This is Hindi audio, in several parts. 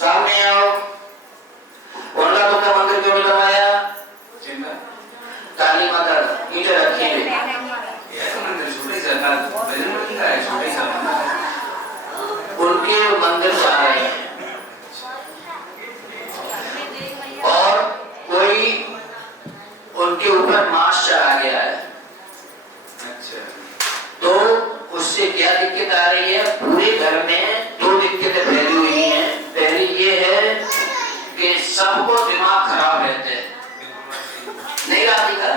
सामने आओ। उनका तुमने मंदिर क्यों नहीं बनवाया? काली माता ईंटें रखी है। उनके मंदिर जा रहे हैं और कोई उनके ऊपर मांस चढ़ा गया है। तो उससे क्या दिक्कत आ रही है? पूरे घर में दो दिक्कतें फैली हुई हैं। पहली ये है कि सबको दिमाग खराब रहते हैं, नहीं आती का।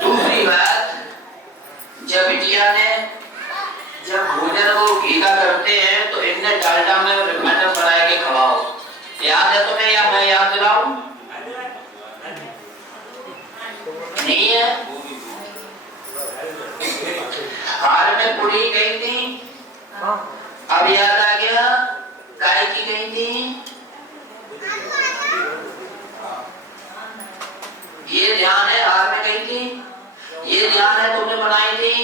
दूसरी बात, जब बिटिया ने जब भोजन वो घी का करते हैं तो इनने डालडा में रिफाइंड बनाया के खवाओ। याद है तुम्हें या मैं याद दिलाऊं? नहीं है। हार में पूरी गई थी, अब याद आ गया काय की गई थी। ये ध्यान है हार में गई थी, ये ध्यान है तुमने बनाई थी,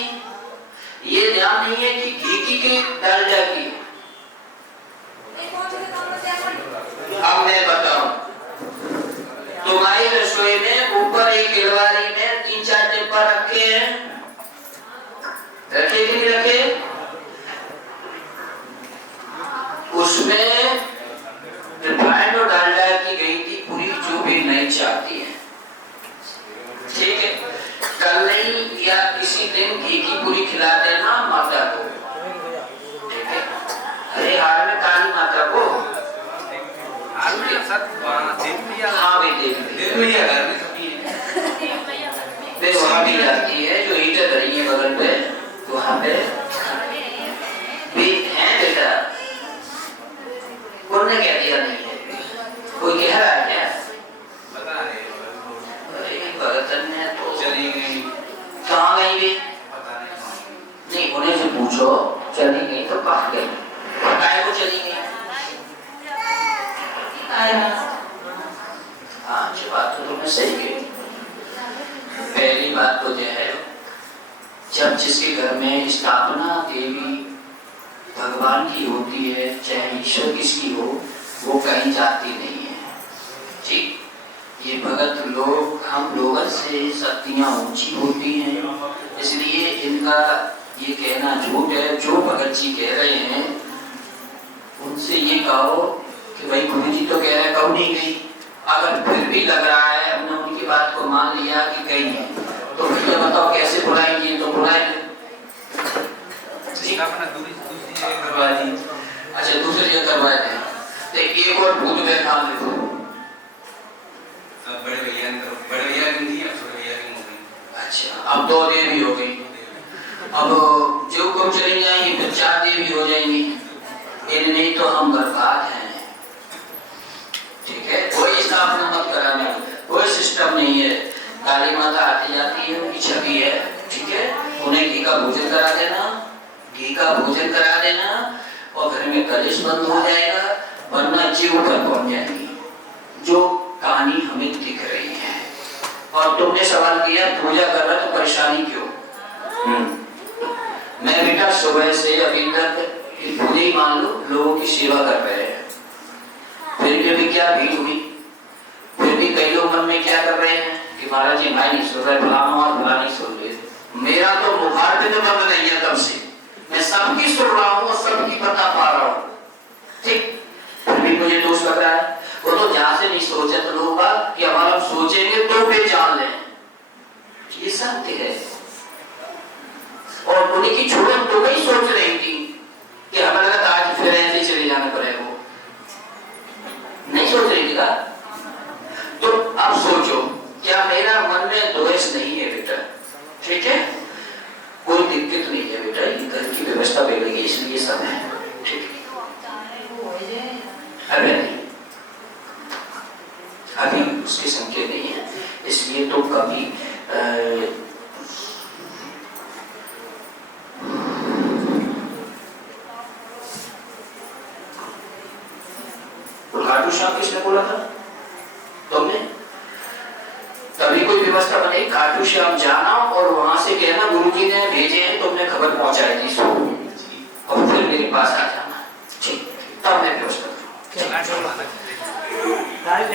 ये ध्यान नहीं है कि घी की डालडा की। अब मैं बताऊं, तुम्हारी रसोई में ऊपर एक गिलवारी में 3-4 डिब्बा रखे हैं, रखे कि नहीं रखे? उसमें रिफाइंड और डालडा की गई थी पूरी, जो भी नहीं चाहती है, ठीक है। कल नहीं या किसी दिन घी की पूरी खिला देना माता को, ठीक है। अरे हार में काली माता को हाँ भाई देख वहां भी जाती है, जो ईंटें धरी है बगल पे वहां पे भी है बेटा। उन्होंने कह दिया नहीं है, कोई कह रहा है क्या? बता रहे भगतन ने तो चली गई। कहाँ गई भी? नहीं, उन्हें से पूछो चली गई तो कहाँ गई, काय को चली गई? हाँ अच्छी बात तो तुमने सही की। पहली बात तो यह है, जब जिसके घर में स्थापना देवी भगवान की होती है, चाहे ईश्वर किसकी हो, वो कहीं जाती नहीं है, ठीक। ये भगत लोग हम लोगों से शक्तियां ऊंची होती हैं, इसलिए इनका ये कहना झूठ है। जो भगत जी कह रहे हैं उनसे ये कहो कि भाई गुरु जी तो कह रहे हैं कब नहीं गई। अगर फिर भी लग रहा है हमने उनकी बात को मान लिया कि गई है, तो भैया बताओ कैसे बुलाएंगे? तो बुलाएंगे। अच्छा दूसरी जगह करवाए थे, तो एक और भूत बैठा दे। बड़े भैया की थी, छोटे भैया की हो गई। अच्छा अब 2 देवी हो गई, अब जो कब चली जाएंगी फिर 4 देवी हो जाएंगी। इन नहीं तो हम बर्बाद हैं, ठीक है। कोई स्थापना मत कराना, कोई सिस्टम नहीं है। काली माता आती जाती है, उनकी छवि है, ठीक है। उन्हें घी का भोजन करा देना, घी का भोजन करा देना और घर में कलेश बंद हो जाएगा, वरना जीव ऊपर पहुंच जाएंगी, जो कहानी हमें दिख रही है। और तुमने सवाल किया पूजा कर रहा तो परेशानी क्यों? मैं बेटा सुबह से अभी तक पूजा ही मान लो लोगों की सेवा कर रहे हैं, फिर भी क्या भीड़ हुई, फिर भी कई लोग मन में क्या कर रहे हैं कि महाराज जी मैं नहीं सुन रहा, फलाना और फला नहीं सुन रहे। मेरा तो मुखार पे तो बंद नहीं है तब से, मैं सबकी सुन रहा हूँ और सबकी बता पा रहा हूँ, ठीक। फिर भी मुझे दोष लग रहा है। वो तो जहां से नहीं सोचे तो लोग बात कि हमारा सोचेंगे तो पहचान लें, ये सत्य है। और उन्हीं की छुड़न तो वही सोच रही थी कि हमें लगा आज फिर ऐसे चले जाना पड़ेगा, वो नहीं सोच रही थी का। तो अब सोचो क्या मेरा मन में द्वेष नहीं है बेटा, ठीक है। कोई दिक्कत नहीं है बेटा, घर की व्यवस्था बिगड़ेगी इसलिए सब है, ठीक है। अरे नहीं अभी उसके संकेत नहीं है, इसलिए तो कभी खाटू श्याम किसने बोला था? तुमने। तभी कोई व्यवस्था बने, खाटू श्याम जाना और वहां से कहना गुरुजी ने भेजे हैं, तुमने खबर पहुंचाई थी और फिर मेरे पास आ जाना, ठीक। तब लाइव